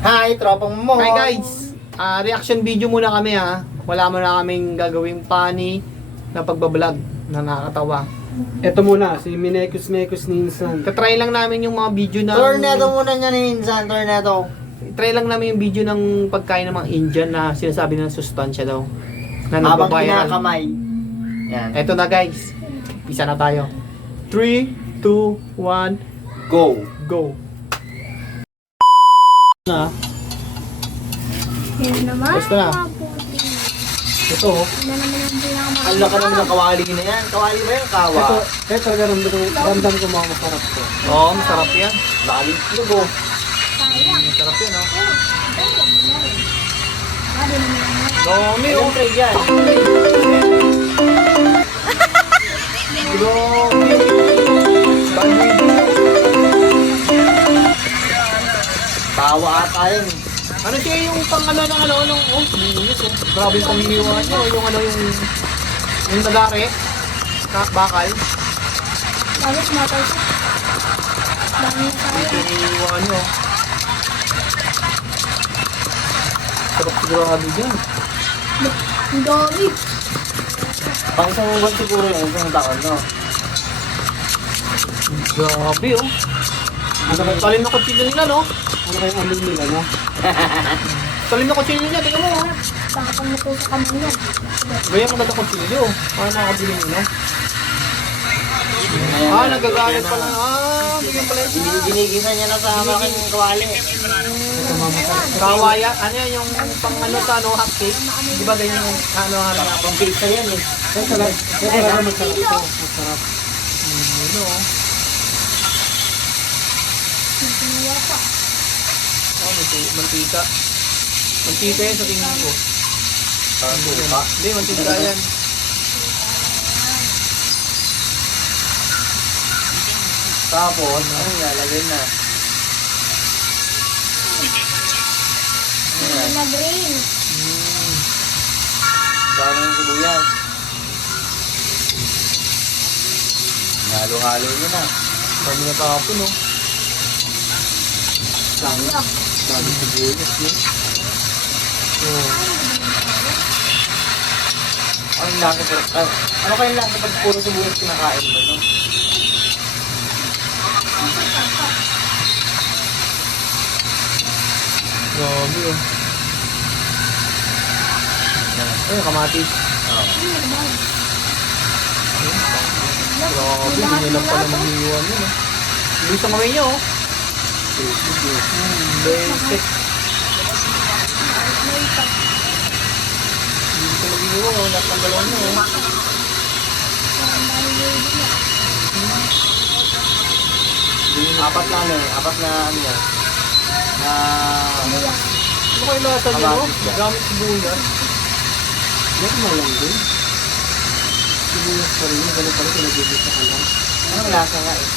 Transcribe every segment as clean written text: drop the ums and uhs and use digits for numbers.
Hi, tropang mo. Hi guys! Reaction video muna kami ha. Wala muna kaming gagawing funny na pagbablog na nakakatawa. Ito muna, si Minecus Ninsan. Tatry lang namin yung mga video ng... Tornado muna niya ni Insan, tornado. Try lang namin yung video ng pagkain ng mga Indian na sinasabi ng sustansya daw. Na Habang nagbabiral. kinakamay. Yan. Eto na guys. Pisa na tayo. 3, 2, 1, Go. go! Na, Yan naman. Basta na. mga puti. ito oh. Yan naman ang pinakamaganda. Ang laki naman ng kawali na yan. Kawali ba yan? Kawa. Ito talaga ramdam ko mga masarap to. Oo, masarap yan. Bali. Lugo. Sayang. Masarap yan oh. Oh, dahil yan na rin. Sabi naman yan. Dami oh. Ilang tray yan? Kawa ata yun. Ano siya yung pang ano ng ano nung oh, linis oh. Grabe yung panginiwan niya oh. Yung ano yung nagari. Bakal. Sabi tumatay siya. Dami na sayang. Panginiwan niya oh. Sarap sigurado dyan. Ang dami. Pang isang buwan siguro yun. Isang taon, no? Grabe oh. Talim na kutsilyo nila no. Ano kayong amin nila, no? Talim na kutsilyo niya. Tingnan mo oh. Baka pang nato sa kamay yan. Gaya mo ganda kutsilyo. Paano nakakabili mo no? Ayan. Nagagalit pala. Bigyan pala yun. Ginigisan niya na sa aking kawali. Kawaya, ano yan yung pang ano sa ano, hot cake? Di ba ganyan yung ano Pang pizza yan eh. Ito talaga masarap to. Masarap. Ano? Nagsinuwa pa. Mantika. Mantika yan sa tingin ko. Suka. Hindi, mantika yan. Tapos, ano nga, lagyan na. Yan na green. Parang sibuyas. Halo-halo nyo na. Kami na tapon, no? Sayang. Dami sibuyas, no? Ano lasa pa? Ano kayong lasa pag puro sibuyas kinakain ba? No? Grabe, oh. Ay, kamatis. Grabe, binilang pala mag-iwan yun, oh. Bilis ang kamay niya, oh. Basic. Bilis ang mag-iwan, oh. Lahat ng galon niya, oh. Apat na ano eh. Apat na ano yan. Na... Ano kayo lasa niya, no? Gamit sibuyas. Yan mo lang din. Sibuyas pa rin yun. Ganun pa rin pinag-ibig ka lang. Anong lasa nga eh?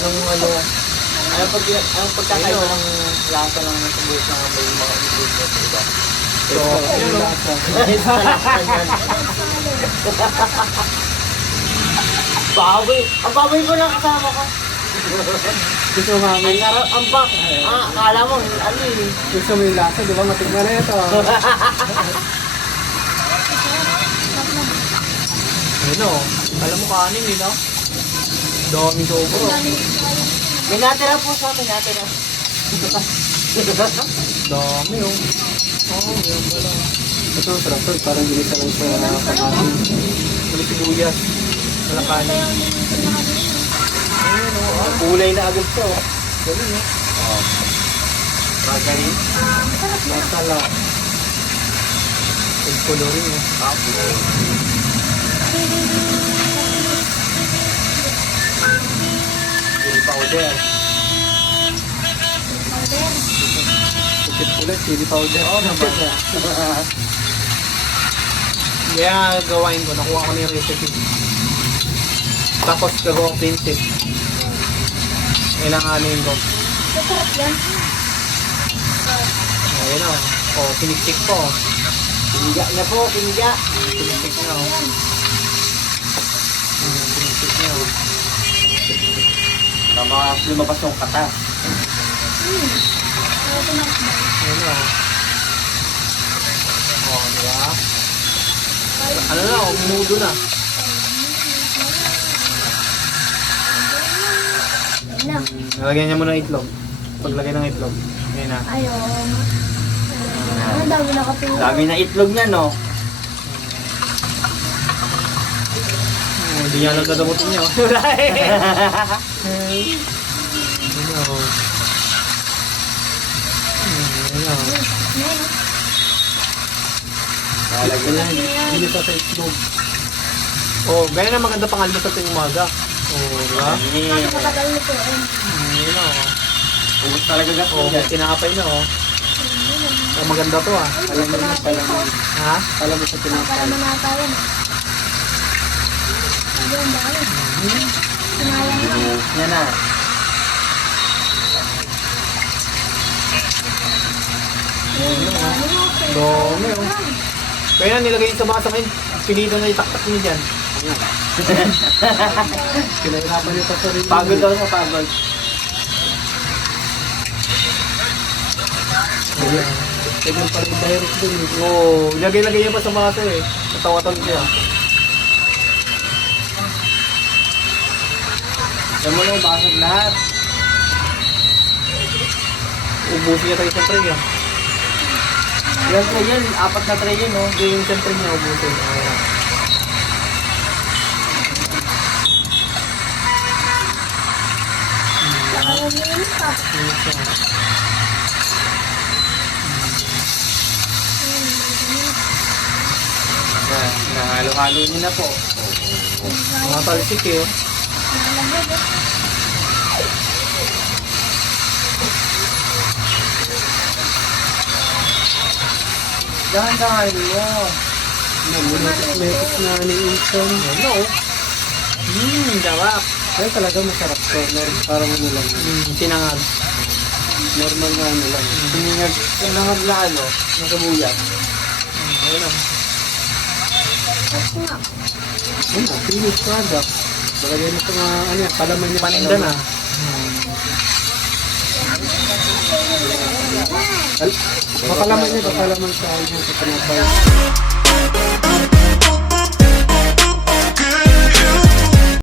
Anong pagkakaiba ng lasa ng sibuyas na may mga ingredients, diba? So, yun, oh. Lasa. Baboy! Ang baboy ko lang kasama ko! Gusto mo Ang mami? sarap, ang bak! Akala mo, ano eh. Gusto mo yung lasa, di ba? Matigman na ito. Ayun, oh. Alam mo kanin, eh, no? Dami sobro. May natira po sa akin, natira. Dami, oh. Oh, yan pala. Ito, sarap to. Parang ginisa lang sa kamatis. Mali sibuyas. Wala kanin. Ayun, oh. Kulay na agad siya, oh. Galing, oh. Margarine. Masala. Food coloring, oh. Chili powder. Pukit ulit, chili powder. Oo naman. Kaya gawain ko, nakuha ko na yung recipe. Tapos gagawa ko pinsit. Kailanganin ko. Masarap yan. Ayun, oh. Oh, sinisik ko. Pinja niya po, pinja. Sinisik na, oh. Sinisik niya, oh. Na lumabas yung katas. Ano ito na? Ayun na. Oh, di ba? Ano na, umudo na. Ayun na. Nalagyan niya muna ng itlog. Paglagay ng itlog. Ayun na. Ayaw. Ang dami na kapila. Dami na itlog niya, no? Oh, hindi niya lang dadamutin niya. Wala eh. Ayun na. Oh. Ayun na. Lalagyan na. Hindi pa sa itlog. Oh, ganyan na maganda pang almusal tuwing umaga. Oh, di ba? Kaso matagal na po. Ayun na. Oh. Ubus talaga gas Oh, mo may dyan. tinapay na oh. Oh, maganda to ah. Alam mo na pala mo. Ha? Alam mo sa Para tinapay. manata yan. Ayun, dami. Sinayang na. Ubus niya na. Dami oh. Kaya na nilagay yung sa basa ngayon. Pilito na itaktak niyo dyan. Kinahirapan niya pa sarili. Pagod daw sa pagod. Tignan pa rin direct dun. Oo, oh, ilagay-lagay niya pa sa baso eh. Natawa-tawag siya. Saan mo na yung basag lahat? Ubusin niya tayo sa tray ah. Ilang tray yan? 4 na tray yun, no? Hindi yung siyempre niya ubusin. Ayan. Nakaumiin pa. Nahalo-halo niyo na po. Mga talsik eh oh. Nalagay eh. Dahan-dahan mo. Metis na ni Wilson. Ayan na oh. Sarap. Ay talaga masarap to. Parang ano lang. Sinangag. Normal na ano lang. Siningag na ano, ng kabuyat. Ayan na. Tapos nga. Ano, finished product. Balagay mo sa mga ano, palaman niya. Paninda na. Bakalaman niya, bakalaman sa ano, sa tinapay.